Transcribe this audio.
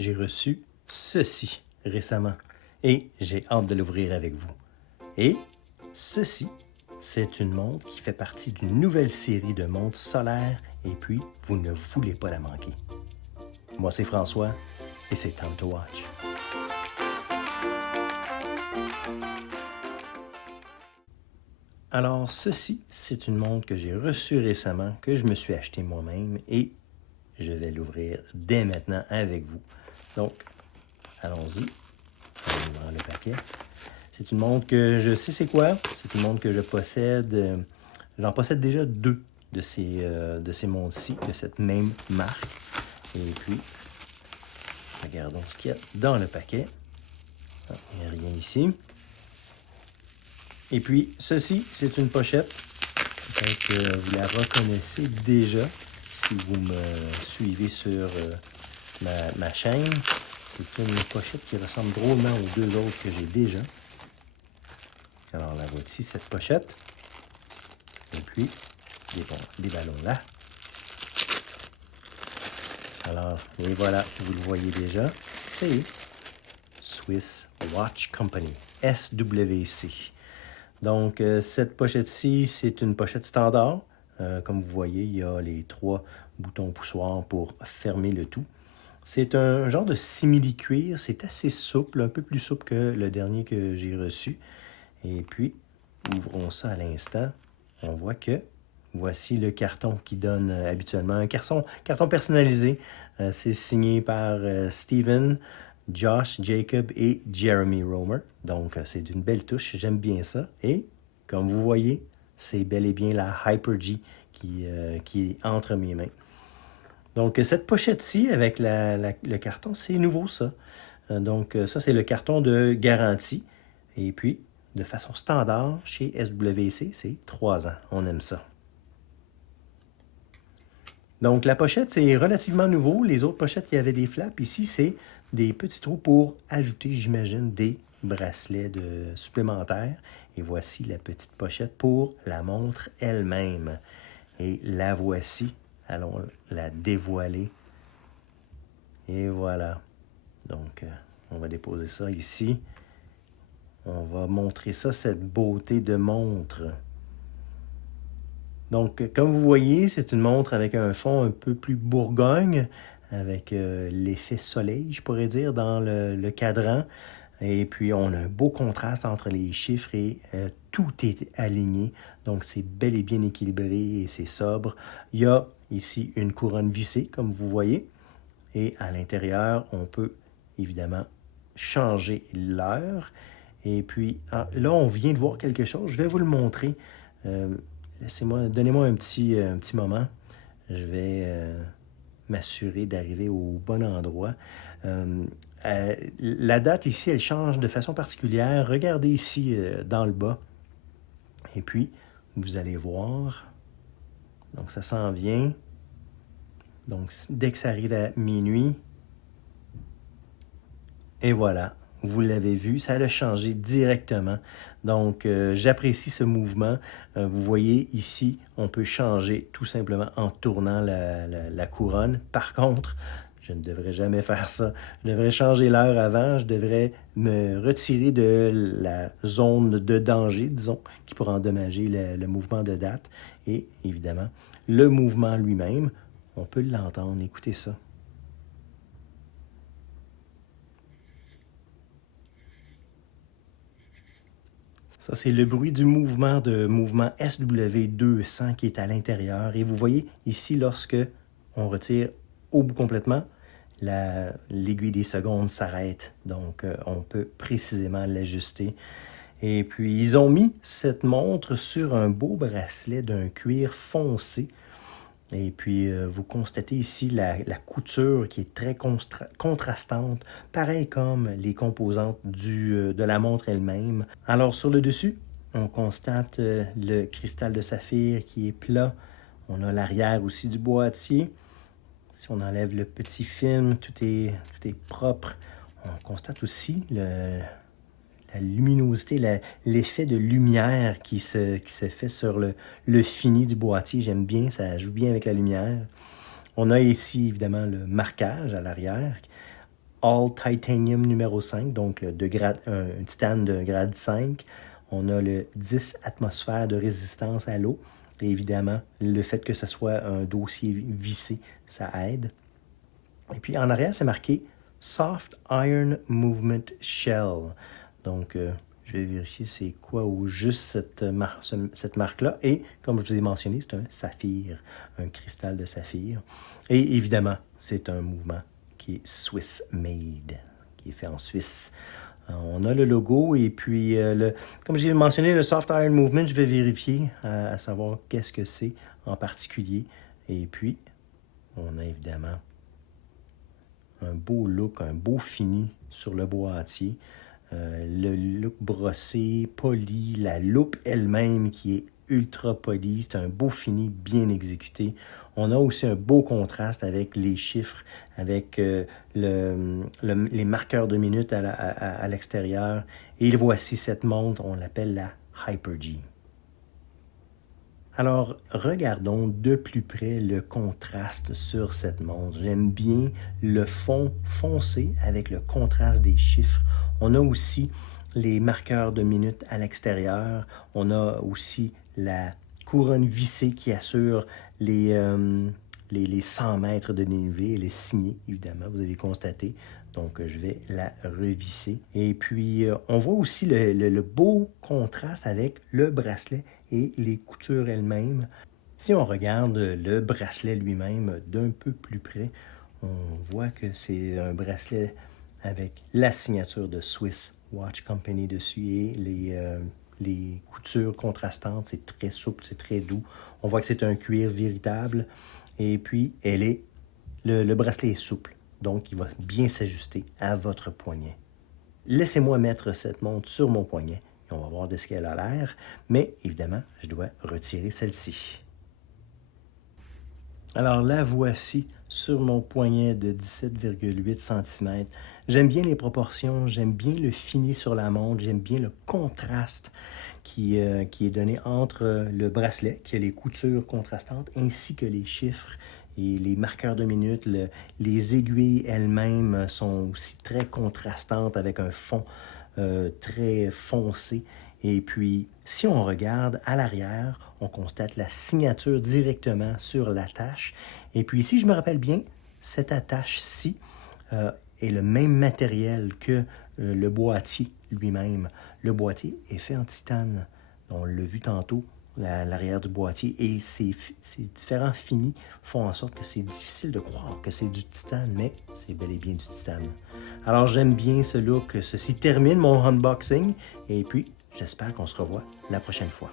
j'ai reçu ceci récemment et j'ai hâte de l'ouvrir avec vous. Et ceci, c'est une montre qui fait partie d'une nouvelle série de montres solaires et puis vous ne voulez pas la manquer. Moi, c'est François et c'est Time to Watch. Alors, ceci, c'est une montre que j'ai reçue récemment, que je me suis achetée moi-même et je vais l'ouvrir dès maintenant avec vous. Donc, allons-y. On ouvre le paquet. C'est une montre que je sais c'est quoi. C'est une montre que je possède. J'en possède déjà deux de ces montres-ci, de cette même marque. Et puis, regardons ce qu'il y a dans le paquet. Ah, il n'y a rien ici. Et puis, ceci, c'est une pochette. Peut-être que vous la reconnaissez déjà si vous me suivez sur ma chaîne. C'est une pochette qui ressemble drôlement aux deux autres que j'ai déjà. Alors, la voici, cette pochette. Et puis, des ballons là. Alors, et voilà, vous le voyez déjà, c'est Swiss Watch Company, SWC. Donc, cette pochette-ci, c'est une pochette standard. Comme vous voyez, il y a les 3 boutons poussoirs pour fermer le tout. C'est un genre de simili-cuir. C'est assez souple, un peu plus souple que le dernier que j'ai reçu. Et puis, ouvrons ça à l'instant. On voit que voici le carton qui donne habituellement un carton personnalisé. C'est signé par Steven, Josh, Jacob et Jeremy Romer. Donc, c'est d'une belle touche. J'aime bien ça. Et, comme vous voyez, c'est bel et bien la Hyper-G qui est entre mes mains. Donc, cette pochette-ci, avec le carton, c'est nouveau, ça. Donc, ça, c'est le carton de garantie. Et puis, de façon standard, chez SWC, c'est 3 ans. On aime ça. Donc, la pochette, c'est relativement nouveau. Les autres pochettes, il y avait des flaps. Ici, c'est des petits trous pour ajouter, j'imagine, des bracelets supplémentaires. Et voici la petite pochette pour la montre elle-même. Et la voici. Allons la dévoiler. Et voilà. Donc, on va déposer ça ici. On va montrer ça, cette beauté de montre. Donc, comme vous voyez, c'est une montre avec un fond un peu plus Bourgogne, avec l'effet soleil, je pourrais dire, dans le cadran. Et puis, on a un beau contraste entre les chiffres et tout est aligné. Donc, c'est bel et bien équilibré et c'est sobre. Il y a ici une couronne vissée, comme vous voyez. Et à l'intérieur, on peut évidemment changer l'heure. Et puis, là, on vient de voir quelque chose. Je vais vous le montrer. Donnez-moi un petit moment. Je vais m'assurer d'arriver au bon endroit. La date ici, elle change de façon particulière. Regardez ici dans le bas. Et puis, vous allez voir. Donc, ça s'en vient. Donc, dès que ça arrive à minuit. Et voilà. Vous l'avez vu, ça a changé directement. Donc, j'apprécie ce mouvement. Vous voyez ici, on peut changer tout simplement en tournant la couronne. Par contre, je ne devrais jamais faire ça. Je devrais changer l'heure avant. Je devrais me retirer de la zone de danger, disons, qui pourrait endommager le mouvement de date. Et évidemment, le mouvement lui-même, on peut l'entendre. Écoutez ça. Ça, c'est le bruit du mouvement SW200 qui est à l'intérieur. Et vous voyez ici, lorsque on retire au bout complètement, l'aiguille des secondes s'arrête. Donc, on peut précisément l'ajuster. Et puis, ils ont mis cette montre sur un beau bracelet d'un cuir foncé. Et puis, vous constatez ici la couture qui est très contrastante, pareil comme les composantes de la montre elle-même. Alors, sur le dessus, on constate le cristal de saphir qui est plat. On a l'arrière aussi du boîtier. Si on enlève le petit film, tout est propre. On constate aussi la luminosité, l'effet de lumière qui se fait sur le fini du boîtier. J'aime bien, ça joue bien avec la lumière. On a ici, évidemment, le marquage à l'arrière. All Titanium numéro 5, donc un titane de grade 5. On a le 10 atmosphères de résistance à l'eau. Et évidemment, le fait que ce soit un dossier vissé, ça aide. Et puis en arrière, c'est marqué Soft Iron Movement Shell. Donc, je vais vérifier c'est quoi au juste cette marque-là. Et comme je vous ai mentionné, c'est un saphir, un cristal de saphir. Et évidemment, c'est un mouvement qui est Swiss made, qui est fait en Suisse. On a le logo et puis, comme j'ai mentionné, le Soft Iron Movement, je vais vérifier à savoir qu'est-ce que c'est en particulier. Et puis, on a évidemment un beau look, un beau fini sur le boîtier. Le look brossé, poli, la loupe elle-même qui est ultra polie. C'est un beau fini bien exécuté. On a aussi un beau contraste avec les chiffres, avec les marqueurs de minutes à l'extérieur. Et voici cette montre, on l'appelle la Hyper-G. Alors, regardons de plus près le contraste sur cette montre. J'aime bien le fond foncé avec le contraste des chiffres. On a aussi les marqueurs de minutes à l'extérieur. On a aussi la couronne vissée qui assure les 100 mètres de dénivelé. Elle est signée, évidemment, vous avez constaté. Donc, je vais la revisser. Et puis, on voit aussi le beau contraste avec le bracelet et les coutures elles-mêmes. Si on regarde le bracelet lui-même d'un peu plus près, on voit que c'est un bracelet avec la signature de Swiss Watch Company dessus et les coutures contrastantes. C'est très souple, c'est très doux. On voit que c'est un cuir véritable. Et puis, le bracelet est souple. Donc, il va bien s'ajuster à votre poignet. Laissez-moi mettre cette montre sur mon poignet et on va voir de ce qu'elle a l'air. Mais évidemment, je dois retirer celle-ci. Alors, la voici sur mon poignet de 17,8 cm. J'aime bien les proportions, j'aime bien le fini sur la montre, j'aime bien le contraste qui est donné entre le bracelet, qui a les coutures contrastantes, ainsi que les chiffres et les marqueurs de minutes. Les aiguilles elles-mêmes sont aussi très contrastantes avec un fond très foncé. Et puis, si on regarde à l'arrière, on constate la signature directement sur l'attache. Et puis, si je me rappelle bien, cette attache-ci est le même matériel que le boîtier lui-même. Le boîtier est fait en titane. On l'a vu tantôt, l'arrière du boîtier. Et ces différents finis font en sorte que c'est difficile de croire que c'est du titane, mais c'est bel et bien du titane. Alors, j'aime bien ce look. Ceci termine mon unboxing. Et puis, j'espère qu'on se revoit la prochaine fois.